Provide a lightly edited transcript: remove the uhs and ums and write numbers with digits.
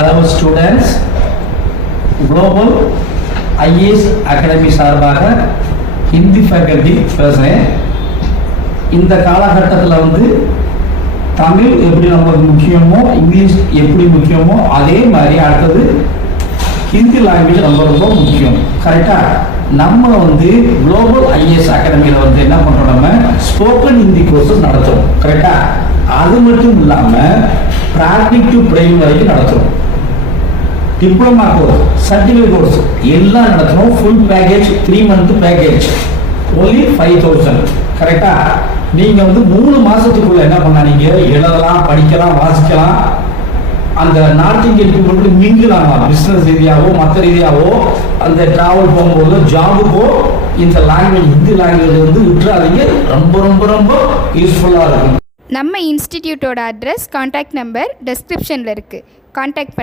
அதாவது students global IAS academy சார்பாக Hindi faculty பேசுகிறேன். இந்த காலகட்டத்தில் வந்து தமிழ் எப்படி நமக்கு முக்கியமோ, இங்கிலீஷ் எப்படி முக்கியமோ, அதே மாதிரி அடுத்தது ஹிந்தி லாங்குவேஜ் ரொம்ப ரொம்ப முக்கியம். கரெக்டாக நம்ம வந்து குளோபல் ஐஏஎஸ் அகாடமியில் வந்து என்ன பண்ணுறோம், நம்ம ஸ்போக்கன் ஹிந்தி கோர்ஸஸ் நடத்துகிறோம். கரெக்டாக அது மட்டும் இல்லாமல் ப்ராக்டிக் டு பிரைம் வரைக்கும் நடத்துகிறோம். டிப்ளமா கோர்ஸ், சர்டிஃபிகேட் கோர்ஸ் எல்லாம் நடத்துகிறோம். Full package 3 month package only 5,000. கரெக்டாக நீங்கள் வந்து 3 மாதத்துக்குள்ள என்ன பண்ணலாம், நீங்கள் எழுதலாம், படிக்கலாம், வாசிக்கலாம். அந்த நார்த் இந்தியன் பீப்புளுக்கு மிங்கிளாங்க, பிஸ்னஸ் ரீதியாகவோ மற்ற ரீதியாகவோ அந்த ட்ராவல் போகும்போது ஜாபுக்கோ இந்த லாங்குவேஜ் ஹிந்தி லாங்குவேஜ் வந்து விட்டுறாதீங்க. ரொம்ப ரொம்ப ரொம்ப யூஸ்ஃபுல்லாக இருக்கும். நம்ம இன்ஸ்டிடியூட்டோட அட்ரஸ், காண்டாக்ட் நம்பர் டிஸ்கிரிப்ஷனில் இருக்குது. காண்டாக்ட் பண்ண